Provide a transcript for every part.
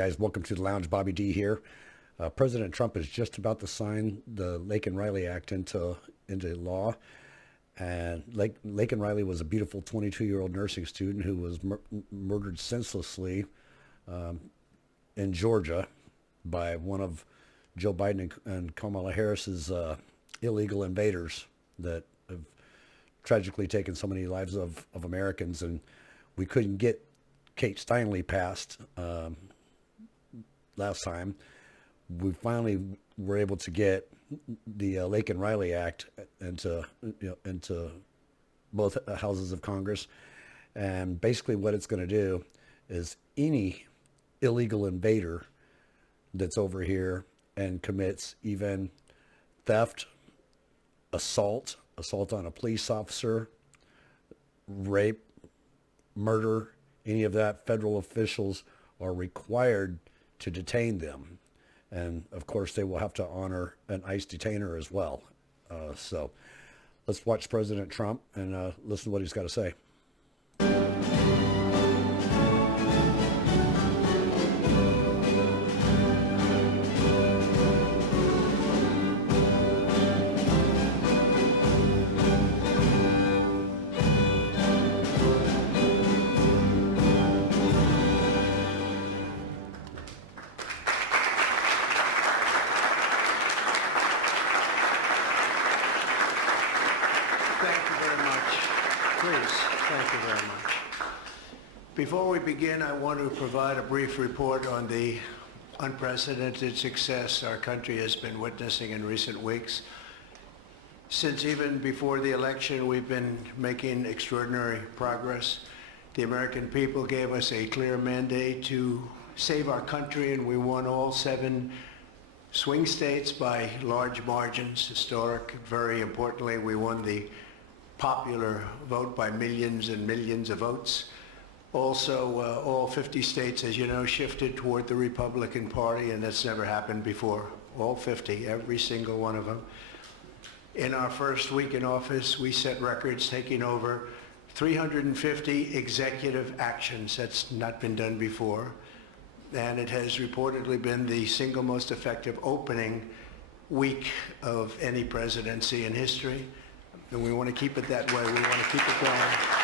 guys, welcome to the lounge. Bobby D here. President Trump is just about to sign the Laken Riley Act into law. And Laken Riley was a beautiful 22-year-old nursing student who was murdered senselessly in Georgia by one of Joe Biden and Kamala Harris's illegal invaders that have tragically taken so many lives of Americans. And we couldn't get Kate Steinle passed last time. We finally were able to get the Laken Riley Act into both houses of Congress, and basically what it's going to do is any illegal invader that's over here and commits even theft, assault on a police officer, rape, murder, any of that, federal officials are required to detain them. And of course, they will have to honor an ICE detainer as well. So let's watch President Trump and listen to what he's got to say. Before we begin, I want to provide a brief report on the unprecedented success our country has been witnessing in recent weeks. Since even before the election, we've been making extraordinary progress. The American people gave us a clear mandate to save our country, and we won all 7 swing states by large margins, historic. Very importantly, we won the popular vote by millions and millions of votes. Also, all 50 states, as you know, shifted toward the Republican Party, and that's never happened before. All 50, every single one of them. In our first week in office, we set records, taking over 350 executive actions. That's not been done before. And it has reportedly been the single most effective opening week of any presidency in history. And we want to keep it that way. We want to keep it going.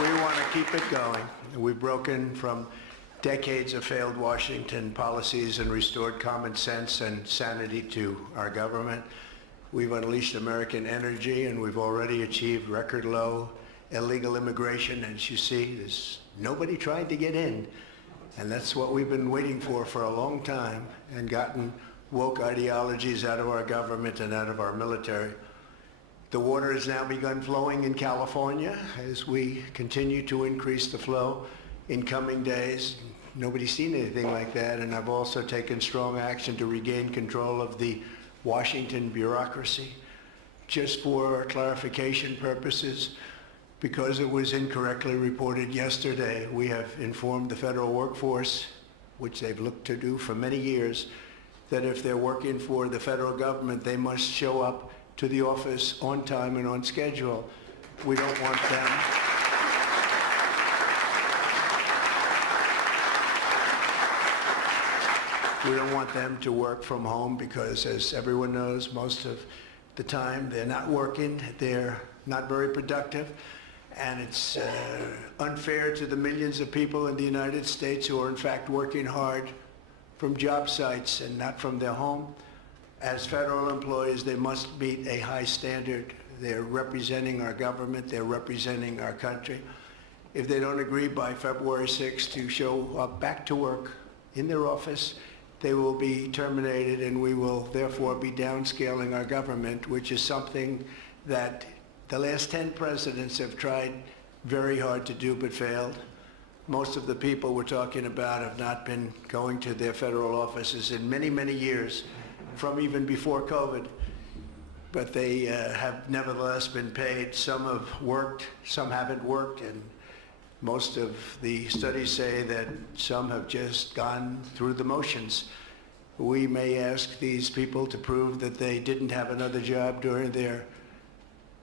We want to keep it going. We've broken from decades of failed Washington policies and restored common sense and sanity to our government. We've unleashed American energy, and we've already achieved record low illegal immigration. As you see, there's nobody tried to get in. And that's what we've been waiting for a long time, and gotten woke ideologies out of our government and out of our military. The water has now begun flowing in California as we continue to increase the flow in coming days. Nobody's seen anything like that, and I've also taken strong action to regain control of the Washington bureaucracy. Just for clarification purposes, because it was incorrectly reported yesterday, we have informed the federal workforce, which they've looked to do for many years, that if they're working for the federal government, they must show up to the office on time and on schedule. We don't want them. We don't want them to work from home because, as everyone knows, most of the time they're not working, they're not very productive, and it's unfair to the millions of people in the United States who are in fact working hard from job sites and not from their home. As federal employees, they must meet a high standard. They're representing our government, they're representing our country. If they don't agree by February 6th to show up back to work in their office, they will be terminated, and we will therefore be downscaling our government, which is something that the last 10 presidents have tried very hard to do but failed. Most of the people we're talking about have not been going to their federal offices in many, many years, from even before COVID, but they have nevertheless been paid. Some have worked, some haven't worked, and most of the studies say that some have just gone through the motions. We may ask these people to prove that they didn't have another job during their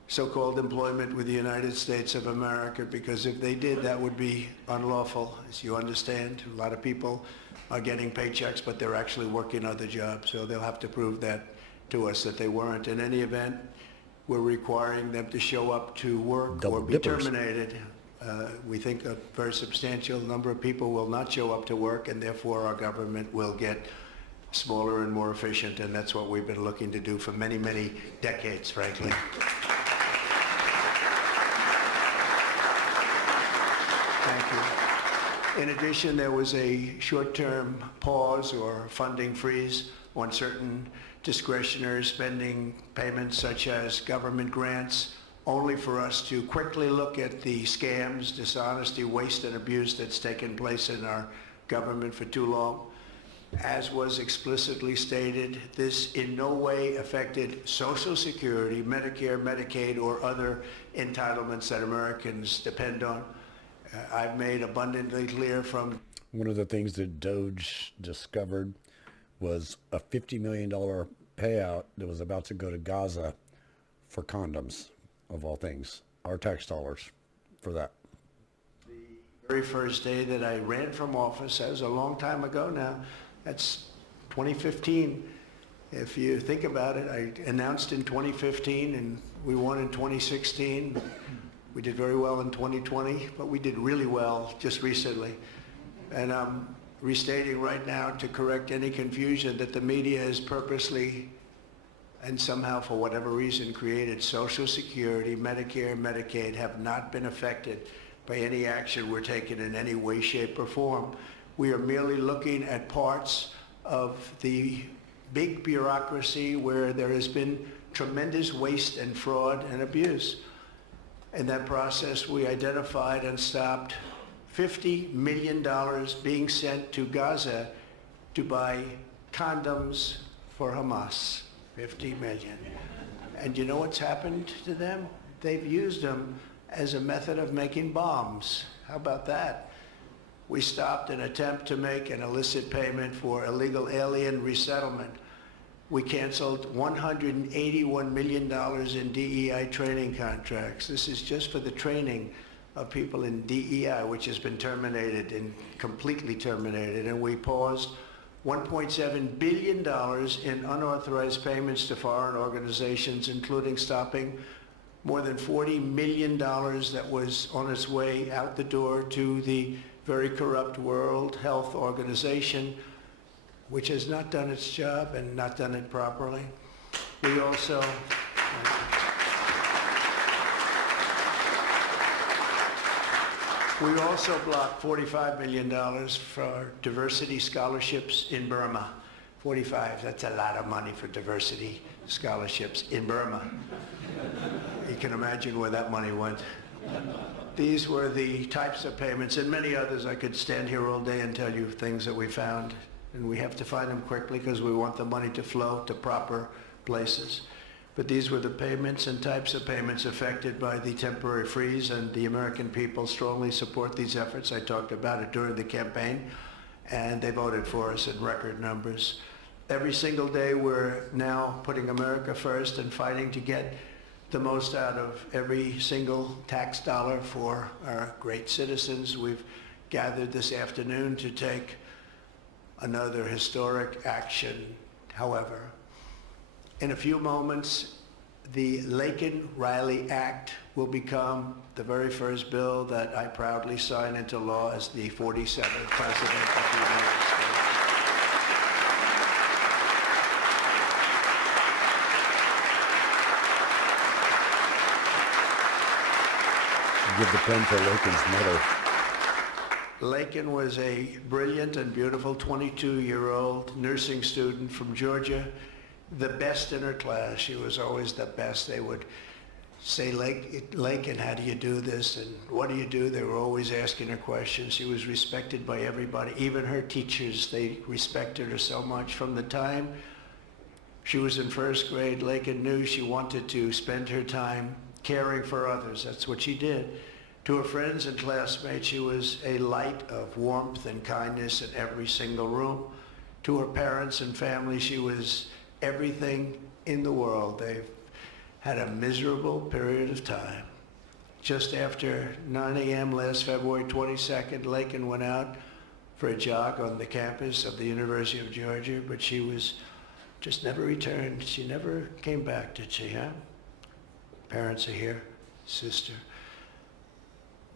so-called employment with the United States of America, because if they did, that would be unlawful. As you understand, a lot of people are getting paychecks, but they're actually working other jobs, so they'll have to prove that to us that they weren't. In any event, we're requiring them to show up to work Double or be dippers. terminated. We think a very substantial number of people will not show up to work, and therefore our government will get smaller and more efficient, and that's what we've been looking to do for many, many decades, frankly. Thank you. In addition, there was a short-term pause or funding freeze on certain discretionary spending payments, such as government grants, only for us to quickly look at the scams, dishonesty, waste, and abuse that's taken place in our government for too long. As was explicitly stated, this in no way affected Social Security, Medicare, Medicaid, or other entitlements that Americans depend on. I've made abundantly clear from... One of the things that Doge discovered was a $50 million payout that was about to go to Gaza for condoms, of all things. Our tax dollars for that. The very first day that I ran from office, that was a long time ago now, that's 2015. If you think about it, I announced in 2015 and we won in 2016. We did very well in 2020, but we did really well just recently. And I'm restating right now to correct any confusion that the media has purposely and somehow for whatever reason created. Social Security, Medicare, Medicaid have not been affected by any action we're taking in any way, shape, or form. We are merely looking at parts of the big bureaucracy where there has been tremendous waste and fraud and abuse. In that process, we identified and stopped $50 million being sent to Gaza to buy condoms for Hamas. 50 million. And you know what's happened to them? They've used them as a method of making bombs. How about that? We stopped an attempt to make an illicit payment for illegal alien resettlement. We canceled $181 million in DEI training contracts. This is just for the training of people in DEI, which has been terminated and completely terminated. And we paused $1.7 billion in unauthorized payments to foreign organizations, including stopping more than $40 million that was on its way out the door to the very corrupt World Health Organization, which has not done its job and not done it properly. We also blocked $45 million for diversity scholarships in Burma. 45, that's a lot of money for diversity scholarships in Burma. You can imagine where that money went. These were the types of payments and many others. I could stand here all day and tell you things that we found, and we have to find them quickly because we want the money to flow to proper places. But these were the payments and types of payments affected by the temporary freeze, and the American people strongly support these efforts. I talked about it during the campaign, and they voted for us in record numbers. Every single day we're now putting America first and fighting to get the most out of every single tax dollar for our great citizens. We've gathered this afternoon to take another historic action. However, in a few moments, the Laken Riley Act will become the very first bill that I proudly sign into law as the 47th President of the United States. Give the pen to Laken's mother. Laken was a brilliant and beautiful 22-year-old nursing student from Georgia, the best in her class. She was always the best. They would say, Laken, how do you do this? And what do you do? They were always asking her questions. She was respected by everybody, even her teachers. They respected her so much. From the time she was in first grade, Laken knew she wanted to spend her time caring for others. That's what she did. To her friends and classmates, she was a light of warmth and kindness in every single room. To her parents and family, she was everything in the world. They've had a miserable period of time. Just after 9 a.m. last February 22nd, Laken went out for a jog on the campus of the University of Georgia, but she was just never returned. She never came back, did she, huh? Parents are here, sister,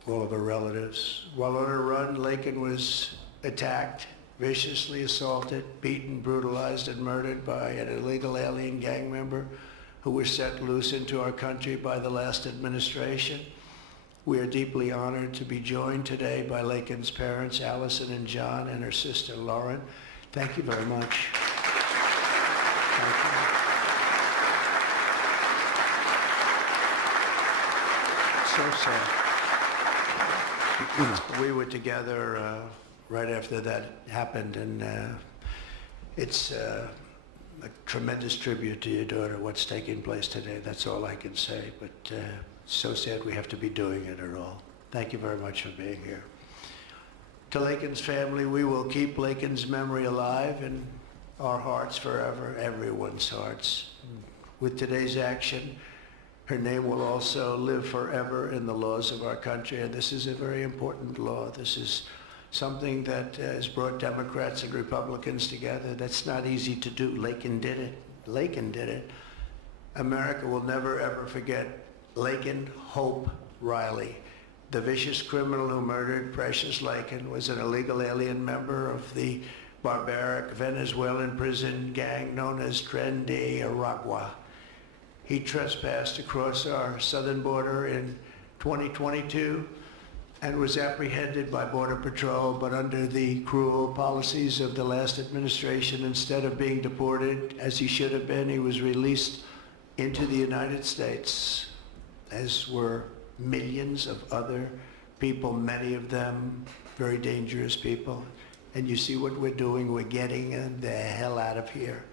all of her relatives. While on her run, Laken was attacked, viciously assaulted, beaten, brutalized, and murdered by an illegal alien gang member who was set loose into our country by the last administration. We are deeply honored to be joined today by Laken's parents, Allison and John, and her sister, Lauren. Thank you very much. Thank you. So sad. We were together right after that happened, and it's a tremendous tribute to your daughter, what's taking place today. That's all I can say, but so sad we have to be doing it at all. Thank you very much for being here. To Laken's family, we will keep Laken's memory alive in our hearts forever, everyone's hearts. With today's action, her name will also live forever in the laws of our country, and this is a very important law. This is something that has brought Democrats and Republicans together. That's not easy to do. Laken did it. Laken did it. America will never, ever forget Laken Hope Riley. The vicious criminal who murdered Precious Laken was an illegal alien member of the barbaric Venezuelan prison gang known as Tren de Aragua. He trespassed across our southern border in 2022 and was apprehended by Border Patrol, but under the cruel policies of the last administration, instead of being deported as he should have been, he was released into the United States, as were millions of other people, many of them very dangerous people. And you see what we're doing, we're getting the hell out of here.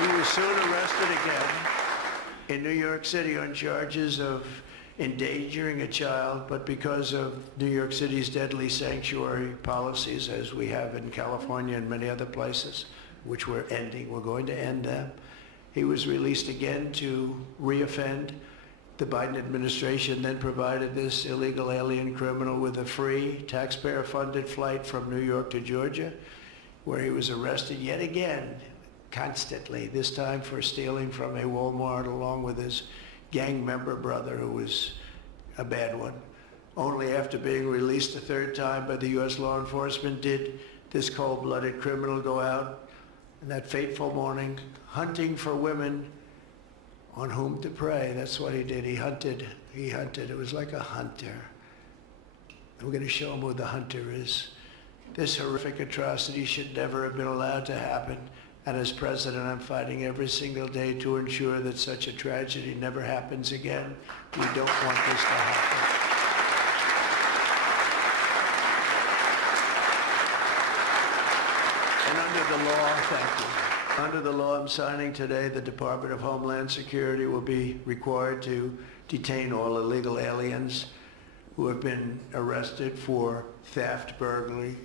He was soon arrested again in New York City on charges of endangering a child, but because of New York City's deadly sanctuary policies, as we have in California and many other places, which we're ending, we're going to end them, he was released again to reoffend. The Biden administration then provided this illegal alien criminal with a free, taxpayer-funded flight from New York to Georgia, where he was arrested yet again, constantly, this time for stealing from a Walmart along with his gang member brother, who was a bad one. Only after being released a third time by the U.S. law enforcement did this cold-blooded criminal go out in that fateful morning hunting for women on whom to prey. That's what he did. He hunted. It was like a hunter. And we're going to show him who the hunter is. This horrific atrocity should never have been allowed to happen. And as president, I'm fighting every single day to ensure that such a tragedy never happens again. We don't want this to happen. And under the law, thank you. Under the law I'm signing today, the Department of Homeland Security will be required to detain all illegal aliens who have been arrested for theft, burglary,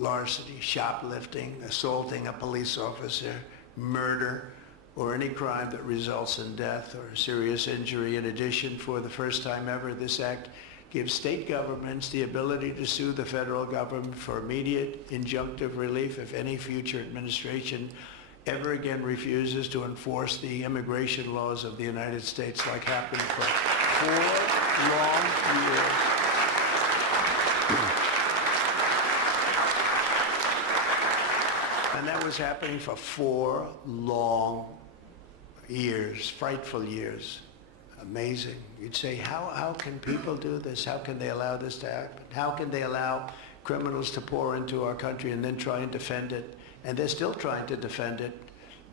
larceny, shoplifting, assaulting a police officer, murder, or any crime that results in death or serious injury. In addition, for the first time ever, this act gives state governments the ability to sue the federal government for immediate injunctive relief if any future administration ever again refuses to enforce the immigration laws of the United States, like happened for 4 long years. And that was happening for 4 long years, frightful years. Amazing. You'd say, how can people do this? How can they allow this to happen? How can they allow criminals to pour into our country and then try and defend it? And they're still trying to defend it,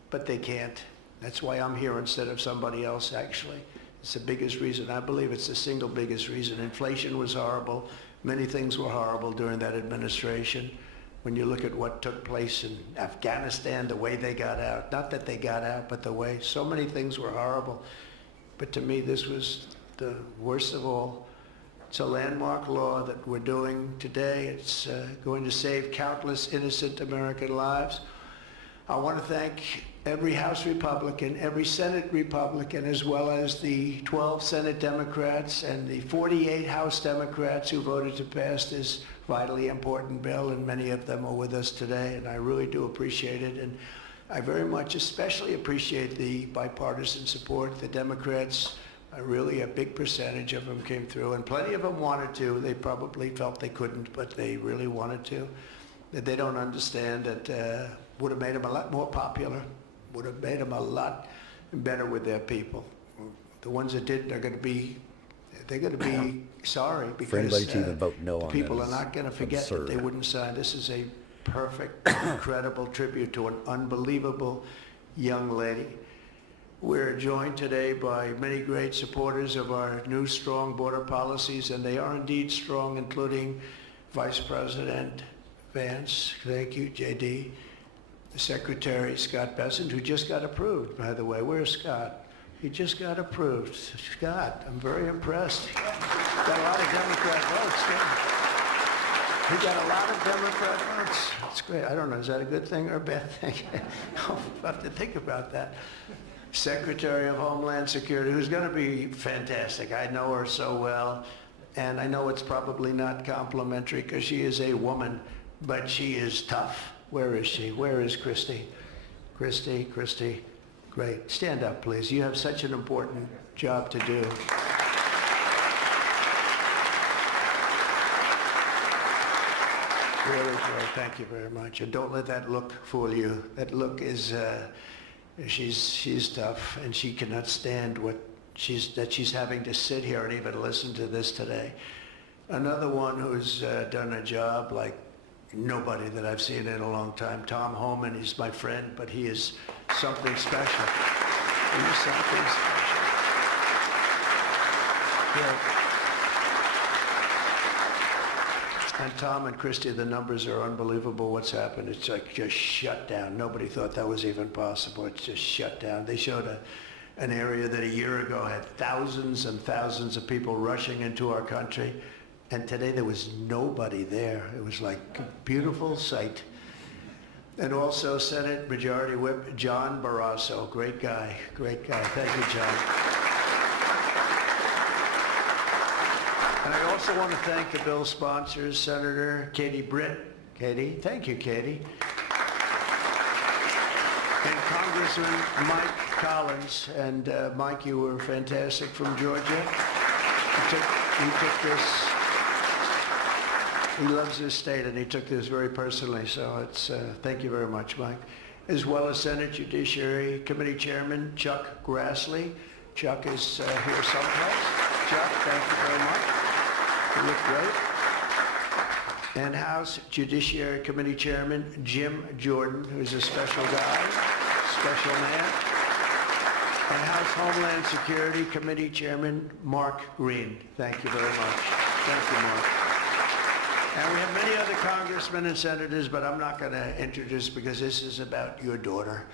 but they can't. That's why I'm here instead of somebody else, actually. It's the biggest reason. I believe it's the single biggest reason. Inflation was horrible. Many things were horrible during that administration. When you look at what took place in Afghanistan, the way they got out, not that they got out, but the way, so many things were horrible. But to me, this was the worst of all. It's a landmark law that we're doing today. It's going to save countless innocent American lives. I want to thank every House Republican, every Senate Republican, as well as the 12 Senate Democrats and the 48 House Democrats who voted to pass this vitally important bill, and many of them are with us today, and I really do appreciate it. And I very much especially appreciate the bipartisan support. The Democrats, really a big percentage of them came through, and plenty of them wanted to. They probably felt they couldn't, but they really wanted to. That they don't understand that would have made them a lot more popular, would have made them a lot better with their people. The ones that didn't are going to be, they're going to be sorry, because For anybody to even vote no on that people are is not going to forget that they absurd. wouldn't sign. This is a perfect, incredible tribute to an unbelievable young lady. We're joined today by many great supporters of our new strong border policies, and they are indeed strong, including Vice President Vance, thank you, JD, Secretary Scott Bessent, who just got approved, by the way. Where's Scott? He just got approved. Scott, I'm very impressed. Got a lot of Democrat votes. Yeah. He got a lot of Democrat votes. That's great. I don't know, is that a good thing or a bad thing? I'll have to think about that. Secretary of Homeland Security, who's going to be fantastic. I know her so well, and I know it's probably not complimentary because she is a woman, but she is tough. Where is she? Where is Christy? Christy, great. Stand up, please. You have such an important job to do. Really, Joy, thank you very much. And don't let that look fool you. That look is, she's tough, and she cannot stand that she's having to sit here and even listen to this today. Another one who's done a job like nobody that I've seen in a long time, Tom Homan. He's my friend, but he is something special. He is something special. Yeah. And Tom and Christy, the numbers are unbelievable. What's happened? It's like just shut down. Nobody thought that was even possible. It's just shut down. They showed an area that a year ago had thousands and thousands of people rushing into our country. And today there was nobody there. It was like a beautiful sight. And also Senate Majority Whip John Barrasso. Great guy. Thank you, John. And I also want to thank the bill sponsors, Senator Katie Britt. Katie, thank you, Katie. And Congressman Mike Collins. And Mike, you were fantastic from Georgia. He took this. He loves his state, and he took this very personally, so it's, thank you very much, Mike. As well as Senate Judiciary Committee Chairman Chuck Grassley. Chuck is here someplace. Chuck, thank you very much. You look great. And House Judiciary Committee Chairman Jim Jordan, who's a special guy, special man. And House Homeland Security Committee Chairman Mark Green. Thank you very much. Thank you, Mark. And we have many other congressmen and senators, but I'm not going to introduce because this is about your daughter.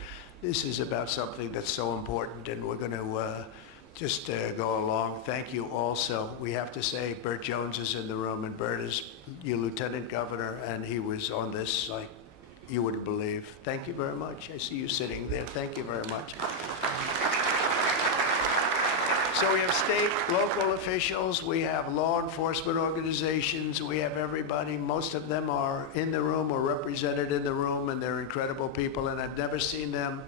This is about something that's so important, and we're going to just go along. Thank you also. We have to say Burt Jones is in the room, and Burt is your lieutenant governor, and he was on this like you wouldn't believe. Thank you very much. I see you sitting there. Thank you very much. So we have state, local officials, we have law enforcement organizations, we have everybody. Most of them are in the room or represented in the room, and they're incredible people, and I've never seen them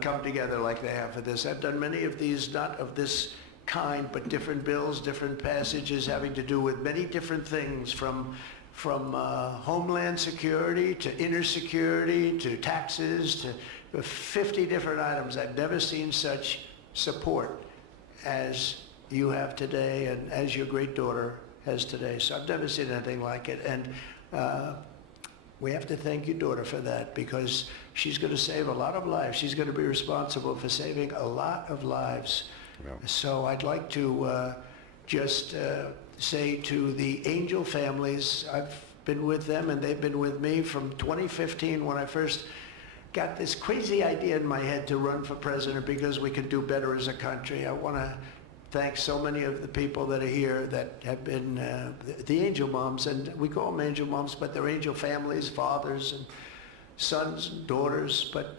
come together like they have for this. I've done many of these, not of this kind, but different bills, different passages having to do with many different things, from homeland security to inner security to taxes to 50 different items. I've never seen such support as you have today and as your great daughter has today. So I've never seen anything like it. And we have to thank your daughter for that, because she's going to save a lot of lives. She's going to be responsible for saving a lot of lives. Yeah. So I'd like to just say to the Angel families, I've been with them and they've been with me from 2015 when I first got this crazy idea in my head to run for president because we could do better as a country. I want to thank so many of the people that are here that have been the angel moms, and we call them angel moms, but they're angel families, fathers and sons and daughters, but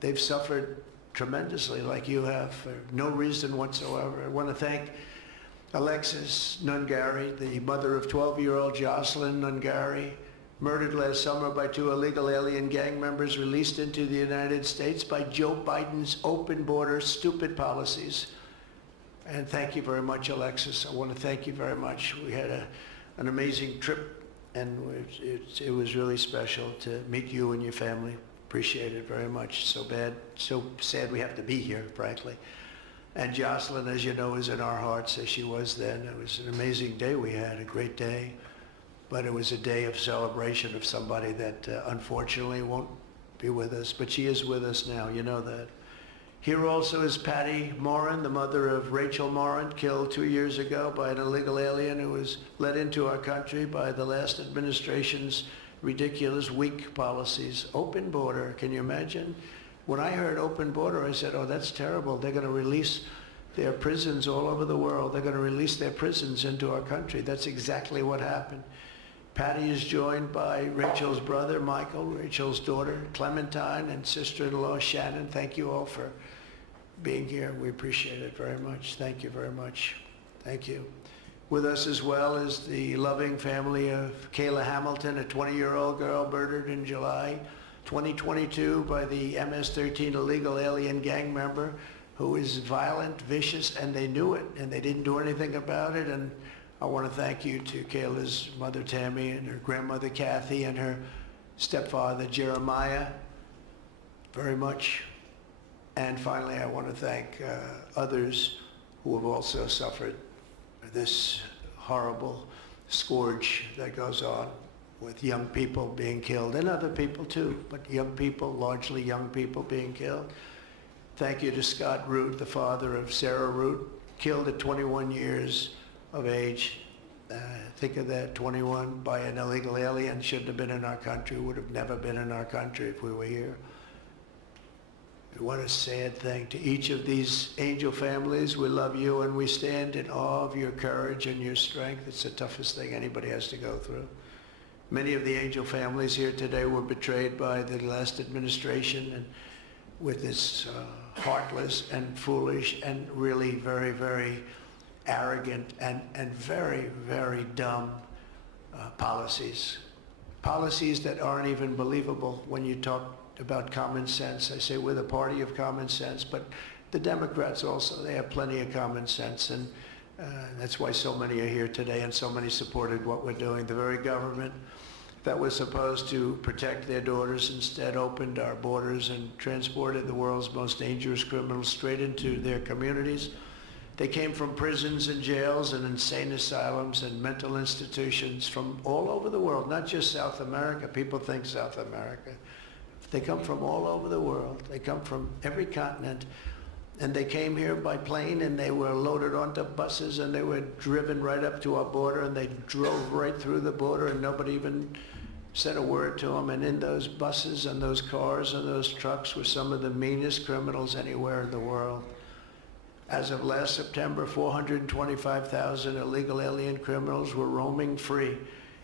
they've suffered tremendously like you have for no reason whatsoever. I want to thank Alexis Nungary, the mother of 12-year-old Jocelyn Nungary, murdered last summer by 2 illegal alien gang members released into the United States by Joe Biden's open border stupid policies. And thank you very much, Alexis. I want to thank you very much. We had an amazing trip, and it was really special to meet you and your family. Appreciate it very much. So sad we have to be here, frankly. And Jocelyn, as you know, is in our hearts as she was then. It was an amazing day we had, a great day. But it was a day of celebration of somebody that unfortunately won't be with us. But she is with us now, you know that. Here also is Patty Morin, the mother of Rachel Morin, killed 2 years ago by an illegal alien who was let into our country by the last administration's ridiculous, weak policies. Open border, can you imagine? When I heard open border, I said, oh, that's terrible. They're going to release their prisons all over the world. They're going to release their prisons into our country. That's exactly what happened. Patty is joined by Rachel's brother, Michael, Rachel's daughter, Clementine, and sister-in-law, Shannon. Thank you all for being here. We appreciate it very much. Thank you very much. Thank you. With us as well is the loving family of Kayla Hamilton, a 20-year-old girl murdered in July 2022 by the MS-13 illegal alien gang member who is violent, vicious, and they knew it, and they didn't do anything about it. And I want to thank you to Kayla's mother, Tammy, and her grandmother, Kathy, and her stepfather, Jeremiah, very much. And finally, I want to thank others who have also suffered this horrible scourge that goes on with young people being killed, and other people too, but young people, largely young people being killed. Thank you to Scott Root, the father of Sarah Root, killed at 21 years of age. Think of that, 21 by an illegal alien, shouldn't have been in our country, would have never been in our country if we were here. What a sad thing. To each of these angel families, we love you and we stand in awe of your courage and your strength. It's the toughest thing anybody has to go through. Many of the angel families here today were betrayed by the last administration and with its heartless and foolish and really very, very arrogant and very, very dumb policies. Policies that aren't even believable when you talk about common sense. I say we're the party of common sense, but the Democrats also, they have plenty of common sense, and that's why so many are here today and so many supported what we're doing. The very government that was supposed to protect their daughters instead opened our borders and transported the world's most dangerous criminals straight into their communities. They came from prisons and jails and insane asylums and mental institutions from all over the world, not just South America. People think South America. They come from all over the world. They come from every continent. And they came here by plane, and they were loaded onto buses, and they were driven right up to our border, and they drove right through the border, and nobody even said a word to them. And in those buses and those cars and those trucks were some of the meanest criminals anywhere in the world. As of last September, 425,000 illegal alien criminals were roaming free,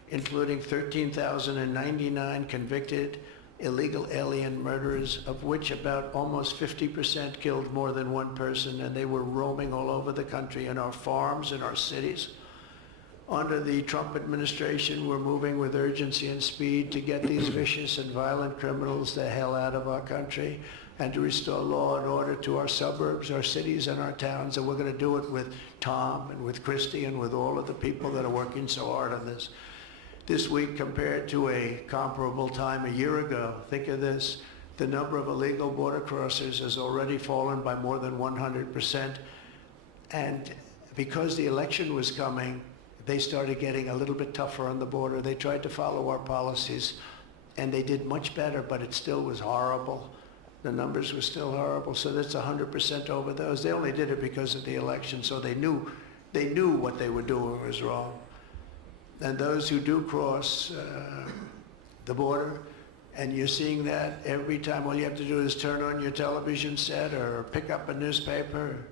including 13,099 convicted illegal alien murderers, of which about almost 50% killed more than one person, and they were roaming all over the country in our farms, in our cities. Under the Trump administration, we're moving with urgency and speed to get these vicious and violent criminals the hell out of our country and to restore law and order to our suburbs, our cities, and our towns. And we're going to do it with Tom and with Christy and with all of the people that are working so hard on this. This week, compared to a comparable time a year ago, think of this, the number of illegal border crossers has already fallen by more than 100%. And because the election was coming, they started getting a little bit tougher on the border. They tried to follow our policies, and they did much better, but it still was horrible. The numbers were still horrible, so that's 100% over those. They only did it because of the election, so they knew what they were doing was wrong. And those who do cross the border, and you're seeing that every time, all you have to do is turn on your television set or pick up a newspaper,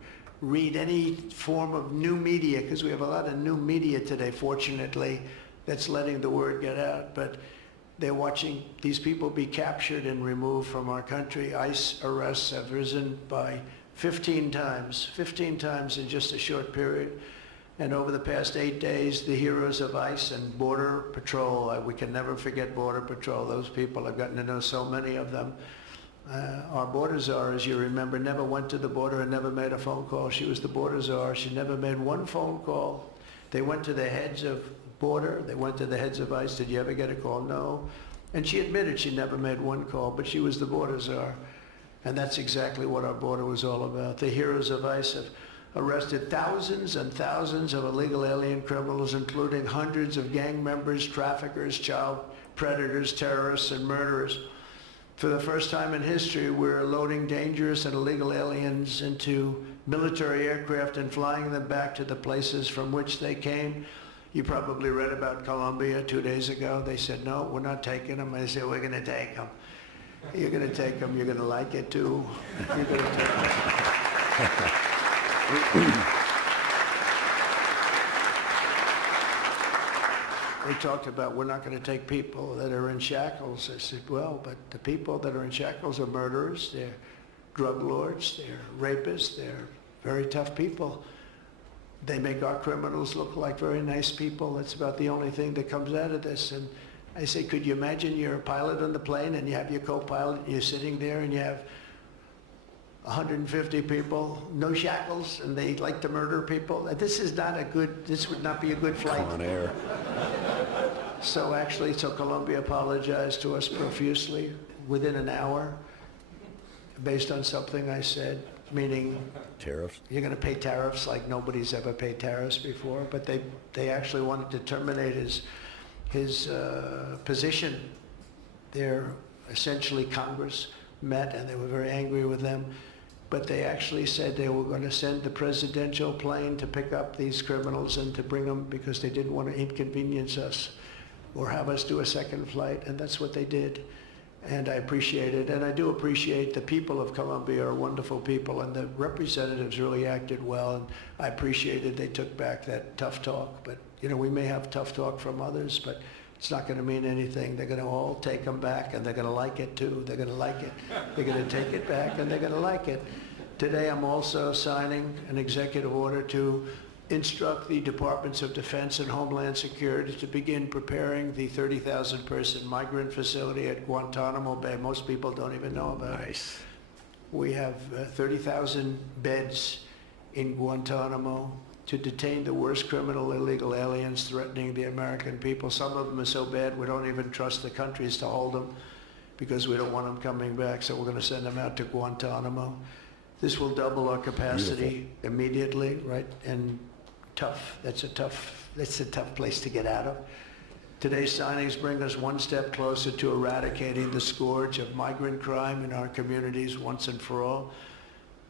read any form of new media, because we have a lot of new media today, fortunately, that's letting the word get out. But they're watching these people be captured and removed from our country. ICE arrests have risen by 15 times in just a short period. And over the past 8 days, the heroes of ICE and Border Patrol, we can never forget Border Patrol. Those people, I've gotten to know so many of them. Our border czar, as you remember, never went to the border and never made a phone call. She was the border czar. She never made one phone call. They went to the heads of border. They went to the heads of ICE. Did you ever get a call? No. And she admitted she never made one call, but she was the border czar. And that's exactly what our border was all about. The heroes of ICE have arrested thousands and thousands of illegal alien criminals, including hundreds of gang members, traffickers, child predators, terrorists, and murderers. For the first time in history, we're loading dangerous and illegal aliens into military aircraft and flying them back to the places from which they came. You probably read about Colombia 2 days ago. They said, no, we're not taking them. I said, we're going to take them. You're going to take them. You're going to like it, too. You're going to take them. They talked about we're not going to take people that are in shackles. I said, well, but the people that are in shackles are murderers, they're drug lords, they're rapists, they're very tough people. They make our criminals look like very nice people. That's about the only thing that comes out of this. And I say, could you imagine you're a pilot on the plane and you have your co-pilot and you're sitting there and you have 150 people, no shackles, and they like to murder people? This would not be a good flight. On air. So Colombia apologized to us profusely within an hour based on something I said, meaning Tariffs. you're going to pay tariffs like nobody's ever paid tariffs before, but they actually wanted to terminate his position. They're essentially Congress met and they were very angry with them, but they actually said they were going to send the presidential plane to pick up these criminals and to bring them because they didn't want to inconvenience us or have us do a second flight, and that's what they did. And I appreciate it, and I do appreciate the people of Colombia are wonderful people, and the representatives really acted well, and I appreciated they took back that tough talk. But, you know, we may have tough talk from others, but it's not going to mean anything. They're going to all take them back, and they're going to like it, too. They're going to like it. They're going to take it back, and they're going to like it. Today, I'm also signing an executive order to instruct the Departments of Defense and Homeland Security to begin preparing the 30,000-person migrant facility at Guantanamo Bay. Most people don't even know about it. Nice. We have 30,000 beds in Guantanamo to detain the worst criminal illegal aliens threatening the American people. Some of them are so bad we don't even trust the countries to hold them because we don't want them coming back, so we're going to send them out to Guantanamo. This will double our capacity immediately, right? And tough. That's a tough place to get out of. Today's signings bring us one step closer to eradicating the scourge of migrant crime in our communities once and for all.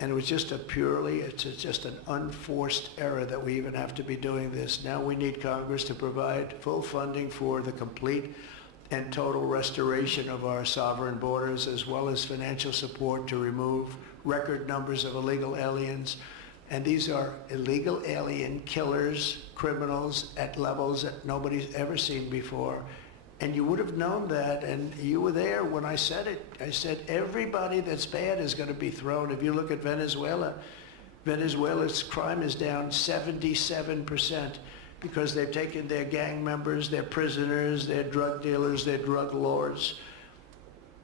And it was just it's just an unforced error that we even have to be doing this. Now we need Congress to provide full funding for the complete and total restoration of our sovereign borders, as well as financial support to remove record numbers of illegal aliens. And these are illegal alien killers, criminals at levels that nobody's ever seen before. And you would have known that, and you were there when I said it. I said everybody that's bad is going to be thrown. If you look at Venezuela, Venezuela's crime is down 77% because they've taken their gang members, their prisoners, their drug dealers, their drug lords.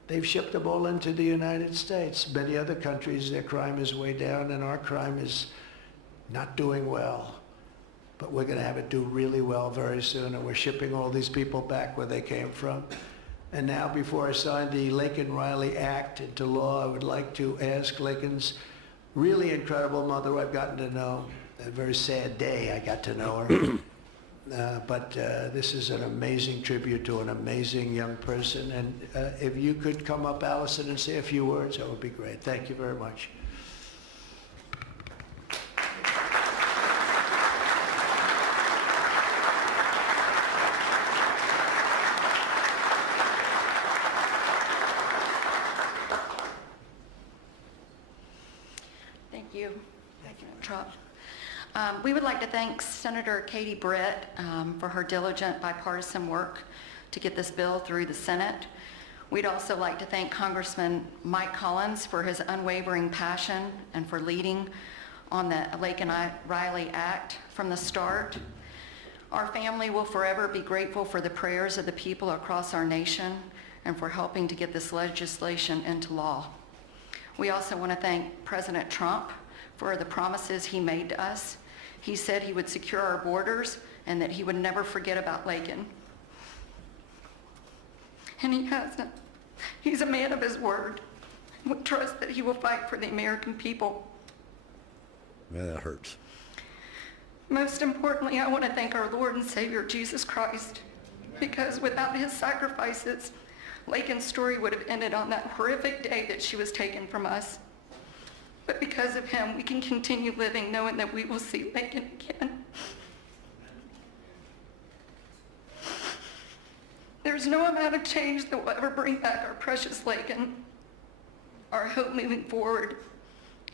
They've shipped them all into the United States. Many other countries, their crime is way down, and our crime is not doing well. But we're going to have it do really well very soon, and we're shipping all these people back where they came from. And now, before I sign the Laken Riley Act into law, I would like to ask Laken's really incredible mother, who I've gotten to know. A very sad day I got to know her. But this is an amazing tribute to an amazing young person. And if you could come up, Allison, and say a few words, that would be great. Thank you very much. Thank you, Trump. We would like to thank Senator Katie Britt for her diligent bipartisan work to get this bill through the Senate. We'd also like to thank Congressman Mike Collins for his unwavering passion and for leading on the Laken Riley Act from the start. Our family will forever be grateful for the prayers of the people across our nation and for helping to get this legislation into law. We also want to thank President Trump for the promises he made to us. He said he would secure our borders and that he would never forget about Laken. And he hasn't. He's a man of his word. We trust that he will fight for the American people. Man, that hurts. Most importantly, I want to thank our Lord and Savior, Jesus Christ, because without his sacrifices, Laken's story would have ended on that horrific day that she was taken from us. But because of him, we can continue living knowing that we will see Laken again. There's no amount of change that will ever bring back our precious Laken. Our hope moving forward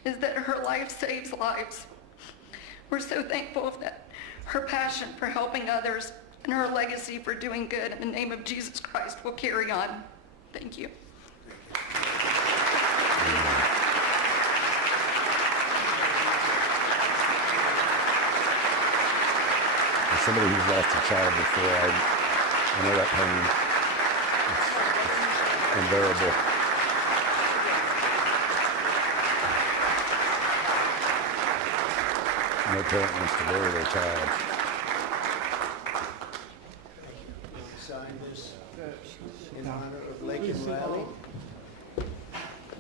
is that her life saves lives. We're so thankful that her passion for helping others and her legacy for doing good in the name of Jesus Christ will carry on. Thank you. As somebody who's lost a child before, I know that pain. It's unbearable. No parent wants to bury their child. Sign this in honor of Laken Riley.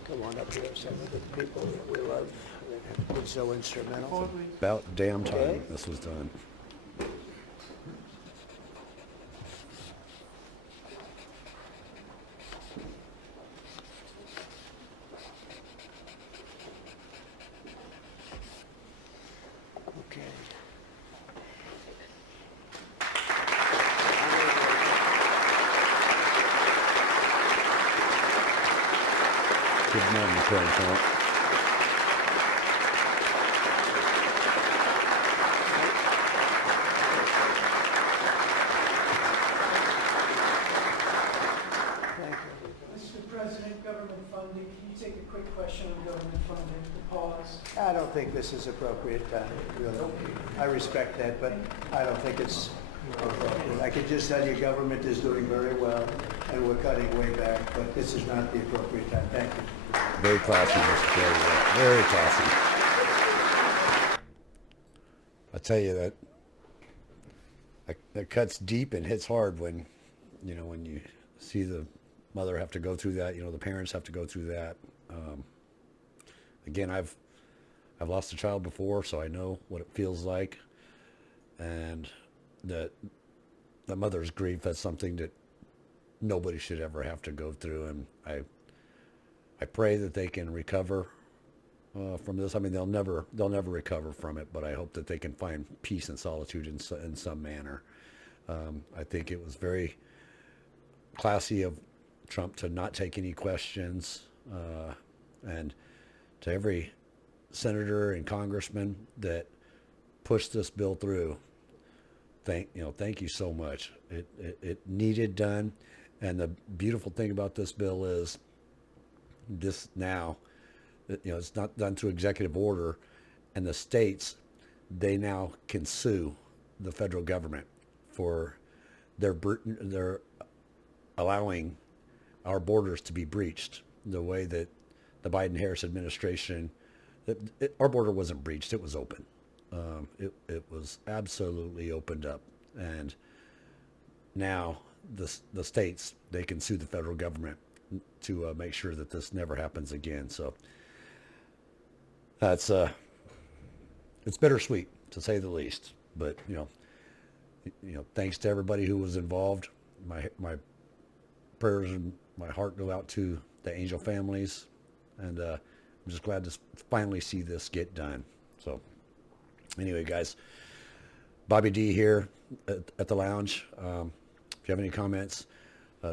Come on up here, some of the people that we love that have been so instrumental. About damn time Okay. this was done. Okay. Good morning, President. Thank you. Mr. President, government funding, can you take a quick question on government funding, the pause? I don't think this is appropriate time, really. I respect that, but I don't think it's appropriate. I can just tell you government is doing very well, and we're cutting way back, but this is not the appropriate time. Thank you. Very classy, Mr. President. Very classy. I tell you that cuts deep and hits hard when you see the mother have to go through that. The parents have to go through that. Again, I've lost a child before, so I know what it feels like, and that the mother's grief, that's something that nobody should ever have to go through. And I pray that they can recover from this. I mean, they'll never recover from it, but I hope that they can find peace and solitude in some manner. I think it was very classy of Trump to not take any questions, and to every senator and congressman that pushed this bill through, thank you so much. It needed done, and the beautiful thing about this bill is this now, it's not done through executive order, and the states, they now can sue the federal government for their allowing our borders to be breached the way that the Biden-Harris administration, our border wasn't breached, it was open. It was absolutely opened up, and now the states, they can sue the federal government to make sure that this never happens again. So that's it's bittersweet to say the least, but thanks to everybody who was involved. My prayers and my heart go out to the Angel families, and I'm just glad to finally see this get done. So anyway, guys, Bobby D here at the lounge. If you have any comments,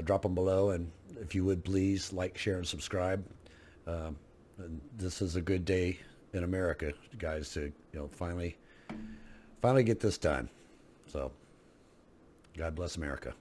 drop them below, and if you would please like, share, and subscribe. And this is a good day in America, guys, to finally finally get this done. So, God bless America.